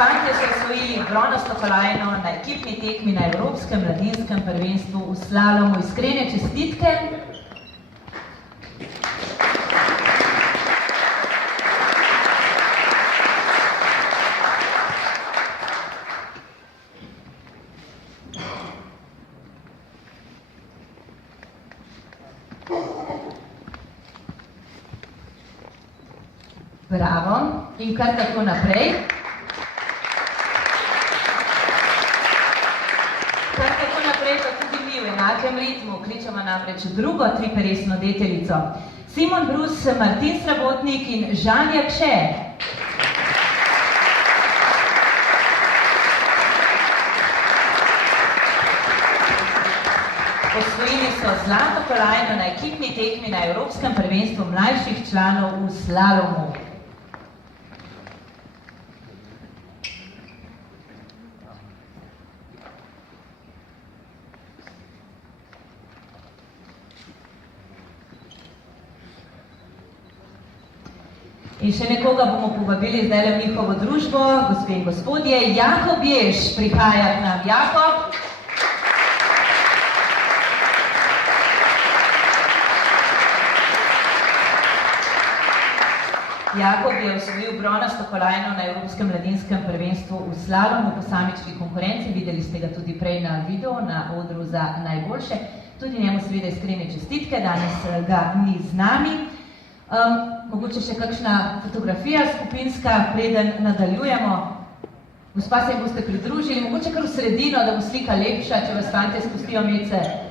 Fantje so osvojili bronasto kolajno na ekipni tekmi na Evropskem mladinskem prvenstvu v slalomu. Iskrene čestitke. Bravo. In kar tako naprej. Kar tako naprej, pa tudi mi v enakem ritmu kličemo namreč drugo triperesno deteljico. Simon Brus, Martin Srabotnik in Žan Jakše. Osvojili so zlato kolajno na ekipni tekmi na Evropskem prvenstvu mlajših članov v slalomu. In še nekoga bomo povabili zdaj v njihovo družbo, gospe in gospodje. Jakob Jež prihaja k nam. Jakob. Jakob je osvojil bronasto kolajno na Evropskem mladinskem prvenstvu v slalomu v posamični konkurenci. Videli ste ga tudi prej na videu, na odru za najboljše. Tudi njemu seveda iskrene čestitke, danes ga ni z nami. Mogoče še kakšna fotografija skupinska, preden nadaljujemo. Gospa se jim boste pridružili, mogoče kar v sredino, da bo slika lepša, če vas fantje spustijo mece.